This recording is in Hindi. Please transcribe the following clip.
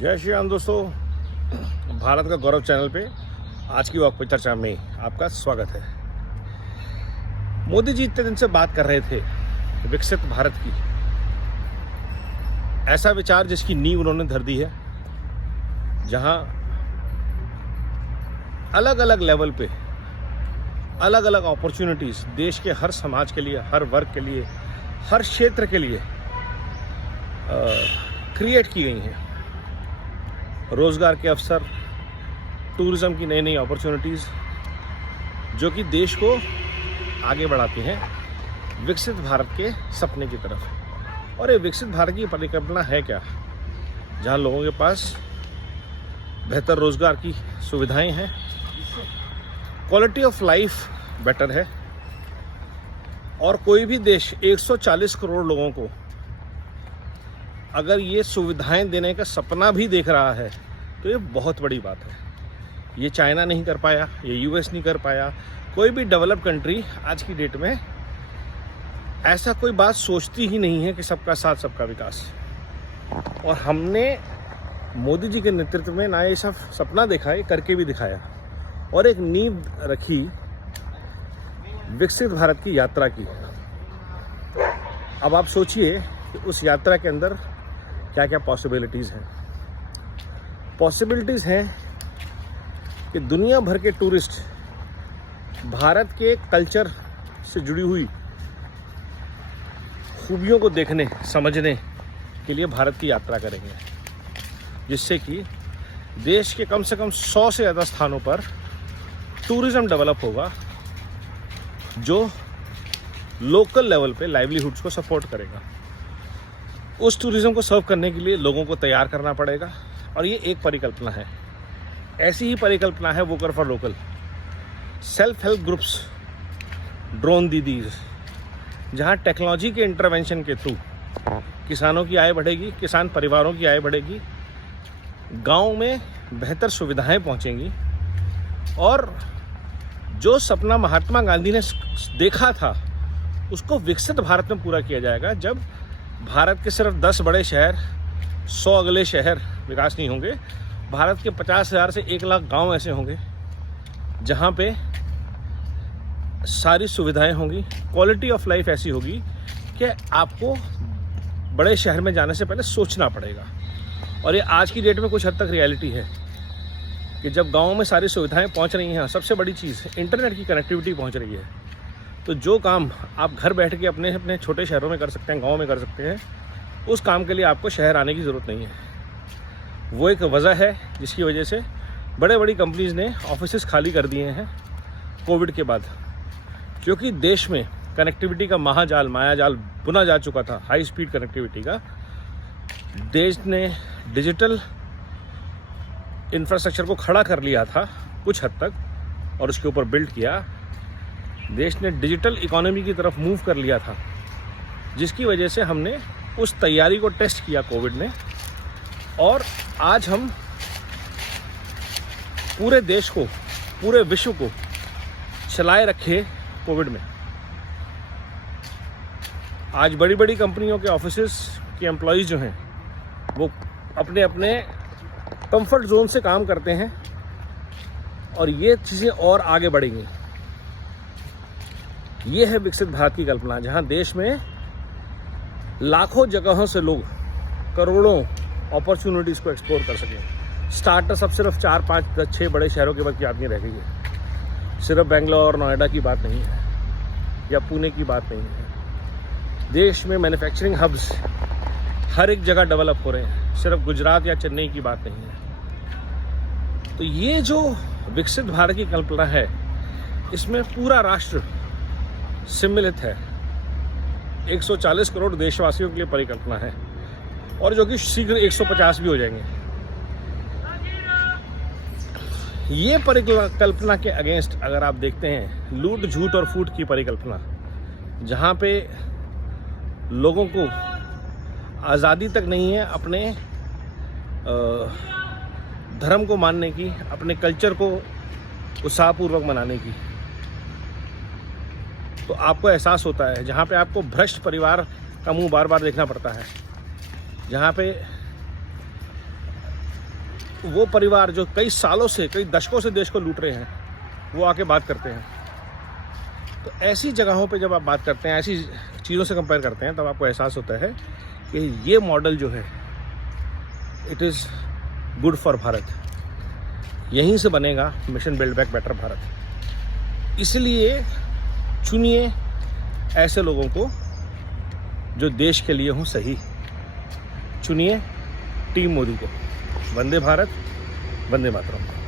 जय श्री राम दोस्तों, भारत का गौरव चैनल पे आज की वक्त पे चर्चा में आपका स्वागत है। मोदी जी इतने दिन से बात कर रहे थे विकसित भारत की, ऐसा विचार जिसकी नींव उन्होंने धर दी है, जहां अलग अलग लेवल पे अलग अलग अपॉर्चुनिटीज देश के हर समाज के लिए, हर वर्ग के लिए, हर क्षेत्र के लिए क्रिएट की गई हैं। रोज़गार के अवसर, टूरिज़्म की नई नई अपॉर्चुनिटीज़ जो कि देश को आगे बढ़ाती हैं विकसित भारत के सपने की तरफ। और ये विकसित भारत की परिकल्पना है क्या? जहां लोगों के पास बेहतर रोज़गार की सुविधाएं हैं, क्वालिटी ऑफ लाइफ बेटर है, और कोई भी देश 140 करोड़ लोगों को अगर ये सुविधाएं देने का सपना भी देख रहा है तो ये बहुत बड़ी बात है। ये चाइना नहीं कर पाया, ये यूएस नहीं कर पाया, कोई भी डेवलप्ड कंट्री आज की डेट में ऐसा कोई बात सोचती ही नहीं है कि सबका साथ सबका विकास। और हमने मोदी जी के नेतृत्व में ना ये सब सपना देखा, ये करके भी दिखाया और एक नींव रखी विकसित भारत की यात्रा की। अब आप सोचिए कि उस यात्रा के अंदर क्या क्या पॉसिबिलिटीज़ हैं। पॉसिबिलिटीज़ हैं कि दुनिया भर के टूरिस्ट भारत के कल्चर से जुड़ी हुई खूबियों को देखने, समझने के लिए भारत की यात्रा करेंगे, जिससे कि देश के कम से कम 100 से ज़्यादा स्थानों पर टूरिज़्म डेवलप होगा, जो लोकल लेवल पे लाइवलीहुड्स को सपोर्ट करेगा। उस टूरिज़्म को सर्व करने के लिए लोगों को तैयार करना पड़ेगा, और ये एक परिकल्पना है। ऐसी ही परिकल्पना है vocal for local, self help groups, drone didis, जहाँ टेक्नोलॉजी के इंटरवेंशन के थ्रू किसानों की आय बढ़ेगी, किसान परिवारों की आय बढ़ेगी, गांव में बेहतर सुविधाएं पहुंचेंगी, और जो सपना महात्मा गांधी ने देखा था उसको विकसित भारत में पूरा किया जाएगा। जब भारत के सिर्फ 10 बड़े शहर, 100 अगले शहर विकास नहीं होंगे, भारत के 50,000 से 1 लाख गांव ऐसे होंगे जहां पे सारी सुविधाएं होंगी, क्वालिटी ऑफ लाइफ ऐसी होगी कि आपको बड़े शहर में जाने से पहले सोचना पड़ेगा। और ये आज की डेट में कुछ हद तक रियलिटी है कि जब गाँव में सारी सुविधाएं पहुंच रही हैं, सबसे बड़ी चीज़ इंटरनेट की कनेक्टिविटी पहुंच रही है, तो जो काम आप घर बैठ के अपने अपने छोटे शहरों में कर सकते हैं, गांव में कर सकते हैं, उस काम के लिए आपको शहर आने की ज़रूरत नहीं है। वो एक वजह है जिसकी वजह से बड़े बड़ी कंपनीज़ ने ऑफिसेस खाली कर दिए हैं कोविड के बाद, क्योंकि देश में कनेक्टिविटी का मायाजाल बुना जा चुका था, हाई स्पीड कनेक्टिविटी का। देश ने डिजिटल इंफ्रास्ट्रक्चर को खड़ा कर लिया था कुछ हद तक, और उसके ऊपर बिल्ड किया। देश ने डिजिटल इकोनॉमी की तरफ मूव कर लिया था, जिसकी वजह से हमने उस तैयारी को टेस्ट किया कोविड ने, और आज हम पूरे देश को, पूरे विश्व को चलाए रखे कोविड में। आज बड़ी बड़ी कंपनियों के ऑफिसेस के एम्प्लॉयज़ जो हैं वो अपने अपने कंफर्ट जोन से काम करते हैं, और ये चीज़ें और आगे बढ़ेंगी। ये है विकसित भारत की कल्पना, जहां देश में लाखों जगहों से लोग करोड़ों अपॉर्चुनिटीज़ को एक्सप्लोर कर सकें। स्टार्टअप अब सिर्फ 4, 5, 10, 6 बड़े शहरों के बाद की बात नहीं रह गई है, सिर्फ बेंगलोर, नोएडा की बात नहीं है, या पुणे की बात नहीं है। देश में मैन्युफैक्चरिंग हब्स हर एक जगह डेवलप हो रहे हैं, सिर्फ गुजरात या चेन्नई की बात नहीं है। तो ये जो विकसित भारत की कल्पना है, इसमें पूरा राष्ट्र सम्मिलित है। 140 करोड़ देशवासियों के लिए परिकल्पना है, और जो कि शीघ्र 150 भी हो जाएंगे। ये परिकल्पना के अगेंस्ट अगर आप देखते हैं लूट, झूठ और फूट की परिकल्पना, जहाँ पे लोगों को आज़ादी तक नहीं है अपने धर्म को मानने की, अपने कल्चर को उत्साहपूर्वक मनाने की, तो आपको एहसास होता है। जहाँ पे आपको भ्रष्ट परिवार का मुंह बार बार देखना पड़ता है, जहाँ पे वो परिवार जो कई सालों से, कई दशकों से देश को लूट रहे हैं, वो आके बात करते हैं। तो ऐसी जगहों पे जब आप बात करते हैं, ऐसी चीज़ों से कंपेयर करते हैं, तब आपको एहसास होता है कि ये मॉडल जो है it is good for Bharat. यहीं से बनेगा mission build back better Bharat. इसलिए चुनिए ऐसे लोगों को जो देश के लिए हों सही। चुनिए टीम मोदी को। वंदे भारत, वंदे मातरम।